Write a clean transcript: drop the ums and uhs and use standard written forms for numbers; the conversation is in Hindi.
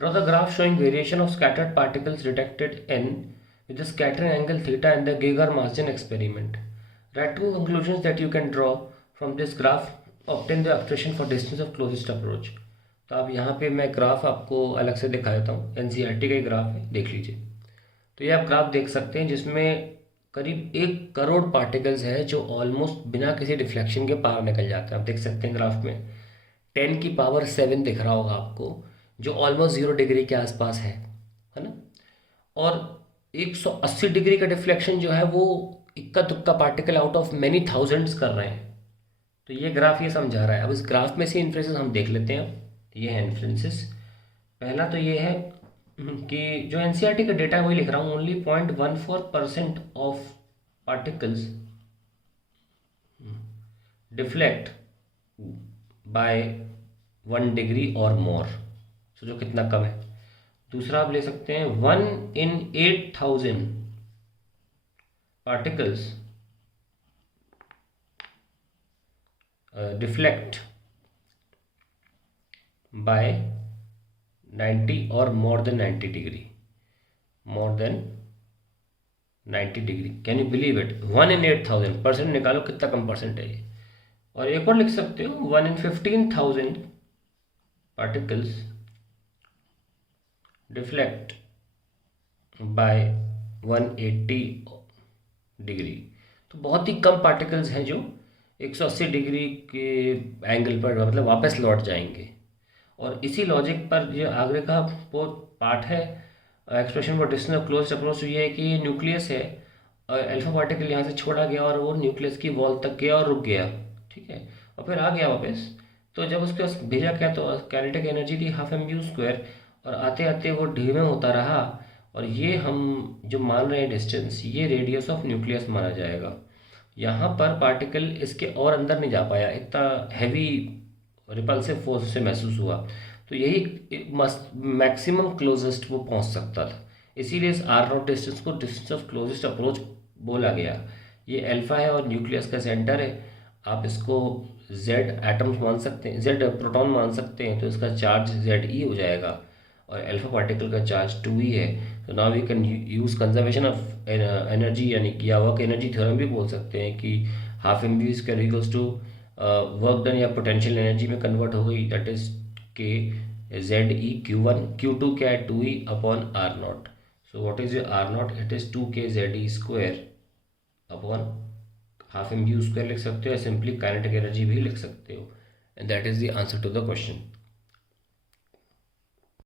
Draw the graph showing variation of scattered particles detected n with the scattering angle theta in the Geiger-Marsden experiment. Write two conclusions that you can draw from this graph. Obtain the expression for distance of closest approach. तो अब यहाँ पे मैं ग्राफ आपको अलग से दिखा देता हूँ। एनसीईआरटी का ही ग्राफ है, देख लीजिए। तो ये आप ग्राफ देख सकते हैं जिसमें करीब 1 करोड़ पार्टिकल्स है जो ऑलमोस्ट बिना किसी डिफ्लेक्शन के पार निकल जाते हैं। आप देख सकते हैं ग्राफ में 10⁻⁷ दिख रहा होगा आपको, जो ऑलमोस्ट 0 डिग्री के आसपास है ना। और 180 डिग्री का डिफ्लेक्शन जो है वो इक्का दुक्का particle out of many thousands कर रहे हैं। तो ये ग्राफ ये समझा रहा है। अब इस ग्राफ में से इन्फ्रेंसेस हम देख लेते हैं। ये है इन्फ्रेंसेस। पहला तो ये है कि जो एनसीईआरटी का डेटा है वही लिख रहा हूँ। Only 0.14% of particles deflect by 1 degree और मोर। सोचो कितना कम है। दूसरा आप ले सकते हैं 1 in 8,000 पार्टिकल्स डिफ्लेक्ट बाय 90 और more than 90 degree. More than 90 degree, can you believe it? 1 in 8,000, percent निकालो कितना कम परसेंट है ये। और एक और लिख सकते हो 1 in 15,000 particles deflect by 180 degree. तो बहुत ही कम पार्टिकल्स हैं जो 180 डिग्री के एंगल पर मतलब वापस लौट जाएंगे। और इसी लॉजिक पर ये आगे का वो पार्ट है expression for distance of closed approach. ये है कि ये न्यूक्लियस है, अल्फा पार्टिकल यहाँ से छोड़ा गया और वो न्यूक्लियस की वॉल तक गया और रुक गया, ठीक है, और फिर आ गया वापस। तो जब उसके पास भेजा गया तो काइनेटिक एनर्जी थी ½ m², और आते आते वो धीमे होता रहा। और ये हम जो मान रहे हैं डिस्टेंस, ये रेडियस ऑफ न्यूक्लियस माना जाएगा। यहाँ पर पार्टिकल इसके और अंदर नहीं जा पाया, इतना हैवी रिपल्सिव फोर्स से महसूस हुआ। तो यही मैक्सिमम क्लोजेस्ट वो पहुँच सकता था। इसीलिए इस R0 डिस्टेंस को डिस्टेंस ऑफ क्लोजेस्ट अप्रोच बोला गया। ये अल्फा है और न्यूक्लियस का सेंटर है। आप इसको Z एटम्स मान सकते हैं, Z प्रोटॉन मान सकते हैं, तो इसका चार्ज Ze हो जाएगा और अल्फा पार्टिकल का चार्ज 2e है। तो now we can use conservation of energy, यानी कि या वर्क एनर्जी थ्योरम भी बोल सकते हैं कि ½ mv² टू वर्क डन या पोटेंशियल एनर्जी में कन्वर्ट हो गई, दैट इज के ZE Q1, Q2 क्या है 2e upon R0। So what is R0? It is 2k ZE² upon ½ mv² लिख सकते हो, या सिंपली काइनेटिक एनर्जी भी लिख सकते हो। And that is the answer to the question.